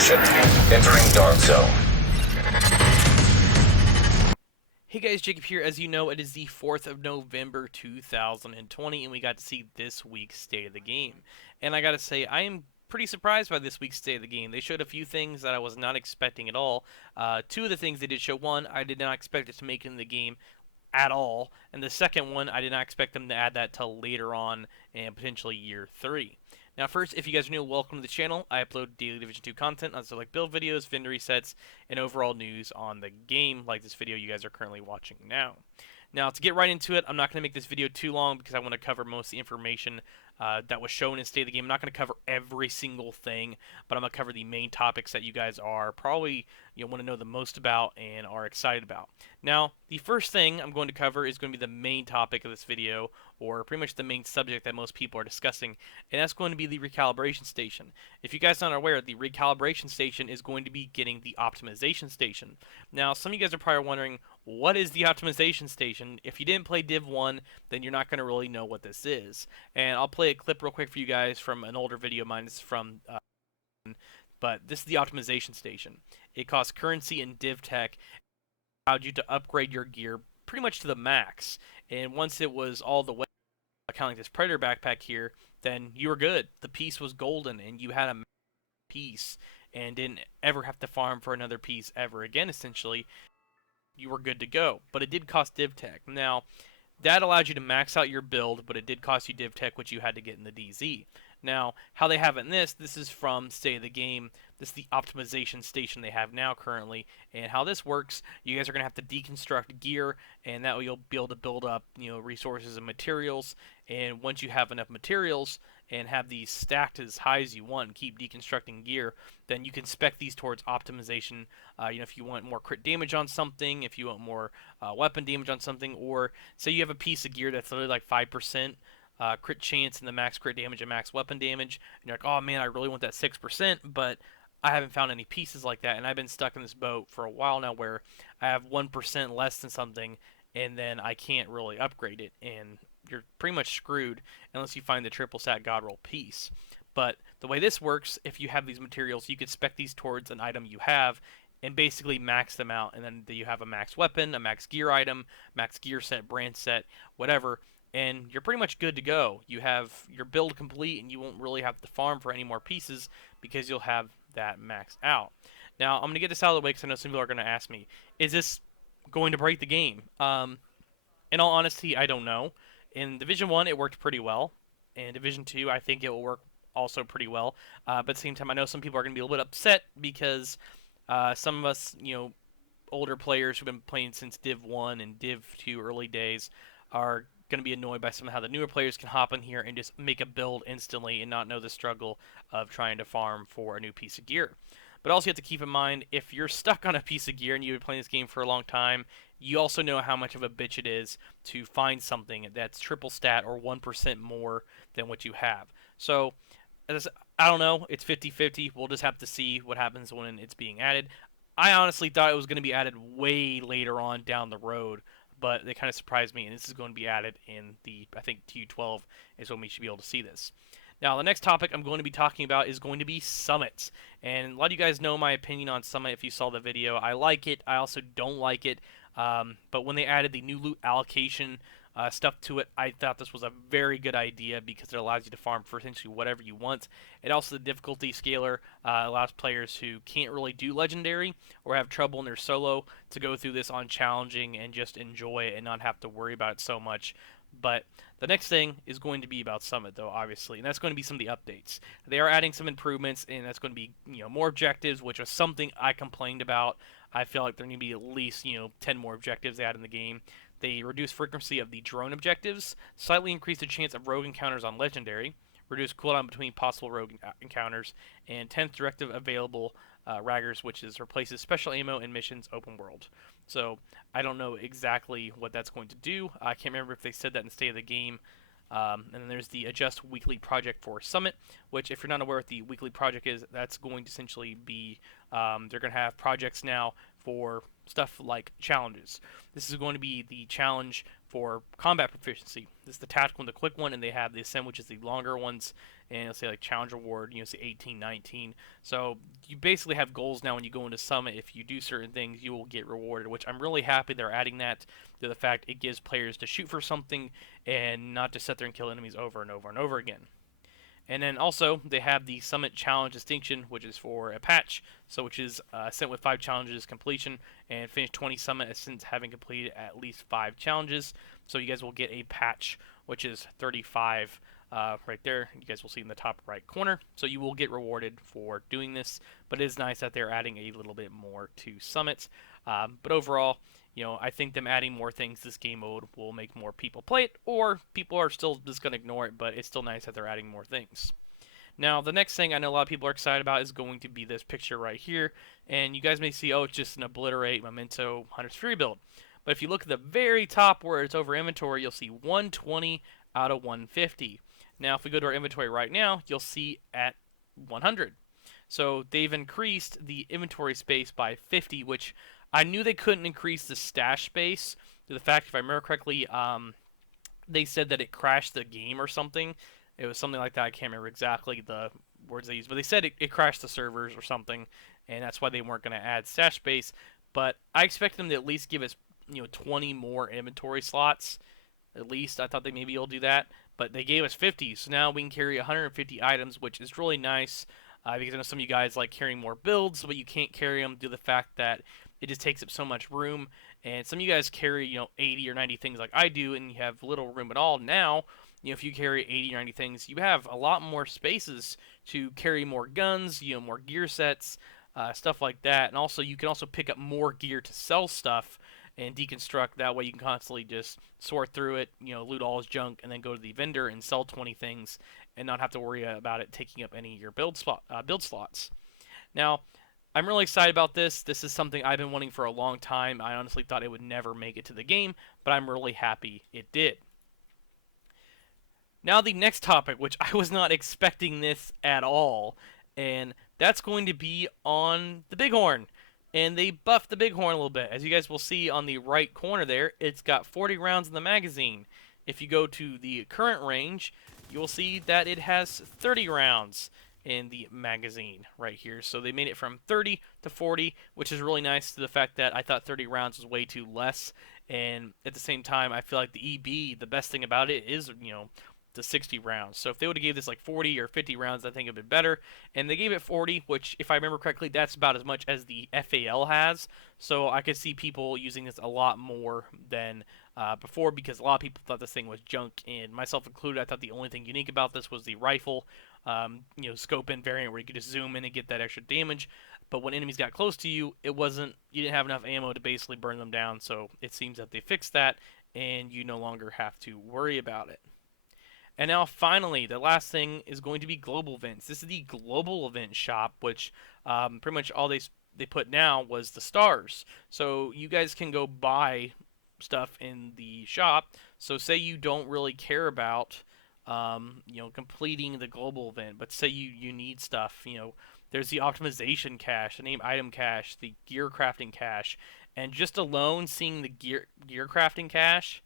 Caution. Entering Dark Zone. Hey guys, Jacob here. As you know, it is the 4th of November 2020, and we got to see this week's State of the Game. And I gotta say, I am pretty surprised by this week's State of the Game. They showed a few things that I was not expecting at all. Two of the things they did show, one, I did not expect it to make it in the game at all, and the second one, I did not expect them to add that till later on, and potentially year 3. Now first, if you guys are new, welcome to the channel. I upload daily Division 2 content on stuff like build videos, vendor resets, and overall news on the game, like this video you guys are currently watching now. Now, to get right into it, I'm not going to make this video too long because I want to cover most of the information that was shown in State of the Game. I'm not going to cover every single thing, but I'm going to cover the main topics that you guys are probably want to know the most about and are excited about. Now, the first thing I'm going to cover is going to be the main topic of this video, or pretty much the main subject that most people are discussing, and that's going to be the recalibration station. If you guys aren't aware, the recalibration station is going to be getting the optimization station. Now, some of you guys are probably wondering, what is the optimization station? If you didn't play Div 1, then you're not going to really know what this is. And I'll play a clip real quick for you guys from an older video of mine. It's from, but this is the optimization station. It costs currency and Div Tech, allowed you to upgrade your gear pretty much to the max. And once it was all the way, kind of like this Predator backpack here, then you were good. The piece was golden, and you had a piece, and didn't ever have to farm for another piece ever again, essentially. You were good to go. But it did cost Div Tech. Now, that allowed you to max out your build, but it did cost you Div Tech, which you had to get in the DZ. Now, how they have it in this is from State of the Game. This is the optimization station they have now currently. And how this works, you guys are going to have to deconstruct gear, and that way you'll be able to build up resources and materials. And once you have enough materials and have these stacked as high as you want and keep deconstructing gear, then you can spec these towards optimization. If you want more crit damage on something, if you want more weapon damage on something, or say you have a piece of gear that's literally like 5% crit chance and the max crit damage and max weapon damage, and you're like, oh man, I really want that 6%, but I haven't found any pieces like that, and I've been stuck in this boat for a while now where I have 1% less than something, and then I can't really upgrade it, and you're pretty much screwed unless you find the triple stat god roll piece. But the way this works, if you have these materials, you could spec these towards an item you have and basically max them out, and then you have a max weapon, a max gear item, max gear set, brand set, whatever, and you're pretty much good to go. You have your build complete, and you won't really have to farm for any more pieces because you'll have that maxed out. Now, I'm going to get this out of the way because I know some people are going to ask me, is this going to break the game? In all honesty, I don't know. In Division 1, it worked pretty well. In Division 2, I think it will work also pretty well. But at the same time, I know some people are going to be a little bit upset because some of us, older players who've been playing since Div 1 and Div 2 early days are going to be annoyed by some of how the newer players can hop in here and just make a build instantly and not know the struggle of trying to farm for a new piece of gear. But also you have to keep in mind, if you're stuck on a piece of gear and you've been playing this game for a long time, you also know how much of a bitch it is to find something that's triple stat or 1% more than what you have. So, I don't know, it's 50-50. We'll just have to see what happens when it's being added. I honestly thought it was going to be added way later on down the road, but they kind of surprised me, and this is going to be added in I think TU12 is when we should be able to see this. Now, the next topic I'm going to be talking about is going to be summits. And a lot of you guys know my opinion on summit if you saw the video. I like it. I also don't like it. But when they added the new loot allocation stuff to it, I thought this was a very good idea because it allows you to farm for essentially whatever you want. And also the difficulty scaler allows players who can't really do legendary or have trouble in their solo to go through this on challenging and just enjoy it and not have to worry about it so much. But the next thing is going to be about Summit, though, obviously, and that's going to be some of the updates. They are adding some improvements, and that's going to be, more objectives, which was something I complained about. I feel like there need to be at least, 10 more objectives they add in the game. They reduce frequency of the drone objectives, slightly increase the chance of rogue encounters on Legendary, reduce cooldown between possible rogue encounters, and 10th directive available Raggers, which replaces special ammo in missions open world. So I don't know exactly what that's going to do. I can't remember if they said that in State of the Game. And then there's the Adjust Weekly Project for Summit, which, if you're not aware what the weekly project is, that's going to essentially be, they're going to have projects now for stuff like challenges. This is going to be the challenge for combat proficiency. This is the tactical and the quick one, and they have the ascend, which is the longer ones, and it'll say like challenge reward, say 18, 19. So you basically have goals now when you go into summit. If you do certain things, you will get rewarded, which I'm really happy they're adding that to the fact it gives players to shoot for something and not to sit there and kill enemies over and over and over again. And then also they have the Summit Challenge distinction, which is for a patch, so which is sent with 5 challenges completion and finish 20 summit since having completed at least 5 challenges. So you guys will get a patch, which is 35 right there. You guys will see in the top right corner. So you will get rewarded for doing this, but it is nice that they're adding a little bit more to summits. But overall, I think them adding more things this game mode will make more people play it, or people are still just going to ignore it, but it's still nice that they're adding more things. Now, the next thing I know a lot of people are excited about is going to be this picture right here, and you guys may see, oh, it's just an Obliterate Memento Hunter's Fury build. But if you look at the very top where it's over inventory, you'll see 120 out of 150. Now, if we go to our inventory right now, you'll see at 100. So they've increased the inventory space by 50, which I knew they couldn't increase the stash space to the fact, if I remember correctly, they said that it crashed the game or something. It was something like that. I can't remember exactly the words they used, but they said it crashed the servers or something, and that's why they weren't going to add stash space. But I expect them to at least give us 20 more inventory slots. At least I thought they maybe will do that, but they gave us 50, so now we can carry 150 items, which is really nice. Because I know some of you guys like carrying more builds, but you can't carry them due to the fact that it just takes up so much room. And some of you guys carry, 80 or 90 things like I do, and you have little room at all. Now, if you carry 80 or 90 things, you have a lot more spaces to carry more guns, more gear sets, stuff like that. And also, you can also pick up more gear to sell stuff and deconstruct. That way you can constantly just sort through it, loot all his junk, and then go to the vendor and sell 20 things and not have to worry about it taking up any of your build slots. Now, I'm really excited about this. This is something I've been wanting for a long time. I honestly thought it would never make it to the game, but I'm really happy it did. Now the next topic, which I was not expecting this at all, and that's going to be on the Bighorn. And they buffed the Bighorn a little bit. As you guys will see on the right corner there, it's got 40 rounds in the magazine. If you go to the current range, you will see that it has 30 rounds in the magazine right here. So they made it from 30 to 40, which is really nice to the fact that I thought 30 rounds was way too less. And at the same time, I feel like the EB, the best thing about it is, the 60 rounds. So if they would have gave this like 40 or 50 rounds, I think it would be better. And they gave it 40, which, if I remember correctly, that's about as much as the FAL has. So I could see people using this a lot more than before, because a lot of people thought this thing was junk, and myself included. I thought the only thing unique about this was the rifle, scope in variant where you could just zoom in and get that extra damage. But when enemies got close to you, you didn't have enough ammo to basically burn them down. So it seems that they fixed that, and you no longer have to worry about it. And now, finally, the last thing is going to be global events. This is the global event shop, which pretty much all they put now was the stars. So you guys can go buy stuff in the shop. So say you don't really care about, completing the global event, but say you need stuff. There's the optimization cache, the name item cache, the gear crafting cache, and just alone seeing the gear crafting cache.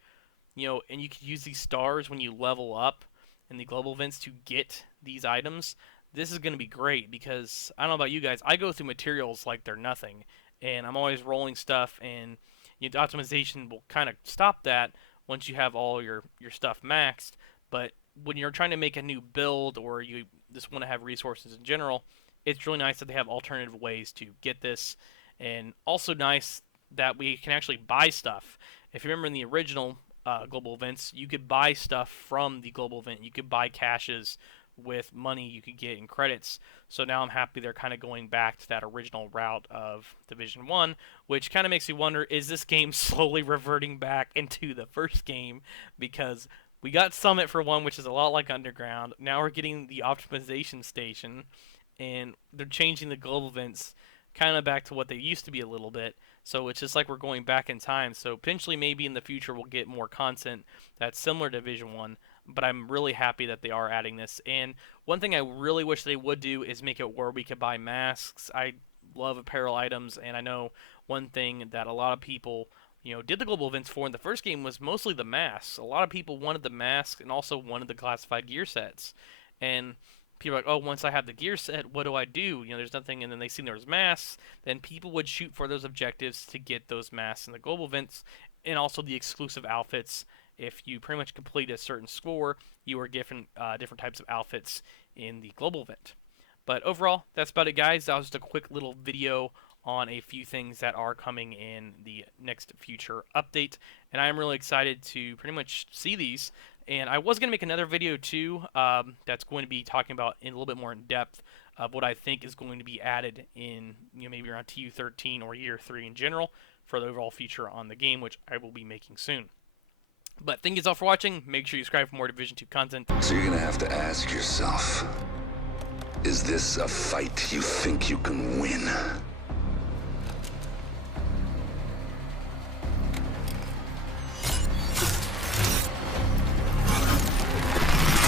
And you can use these stars when you level up in the global events to get these items. This is going to be great, because I don't know about you guys, I go through materials like they're nothing, and I'm always rolling stuff, and the optimization will kind of stop that once you have all your stuff maxed. But when you're trying to make a new build, or you just want to have resources in general, it's really nice that they have alternative ways to get this, and also nice that we can actually buy stuff. If you remember in the original global events, you could buy stuff from the global event. You could buy caches with money you could get in credits. So now I'm happy they're kind of going back to that original route of Division 1, which kind of makes me wonder, is this game slowly reverting back into the first game? Because we got Summit for one, which is a lot like Underground. Now we're getting the optimization station, and they're changing the global events kind of back to what they used to be a little bit. So it's just like we're going back in time. So potentially maybe in the future we'll get more content that's similar to Division 1, but I'm really happy that they are adding this. And one thing I really wish they would do is make it where we could buy masks. I love apparel items, and I know one thing that a lot of people did the global events for in the first game was mostly the masks. A lot of people wanted the masks and also wanted the classified gear sets. And people are like, oh, once I have the gear set, what do I do? There's nothing, and then they see there was masks. Then people would shoot for those objectives to get those masks in the global events, and also the exclusive outfits. If you pretty much complete a certain score, you are given different types of outfits in the global event. But overall, that's about it, guys. That was just a quick little video on a few things that are coming in the next future update, and I'm really excited to pretty much see these. And I was going to make another video too that's going to be talking about in a little bit more in depth of what I think is going to be added in maybe around TU13 or Year 3 in general for the overall feature on the game, which I will be making soon. But thank you all for watching. Make sure you subscribe for more Division 2 content. So you're gonna have to ask yourself, is this a fight you think you can win?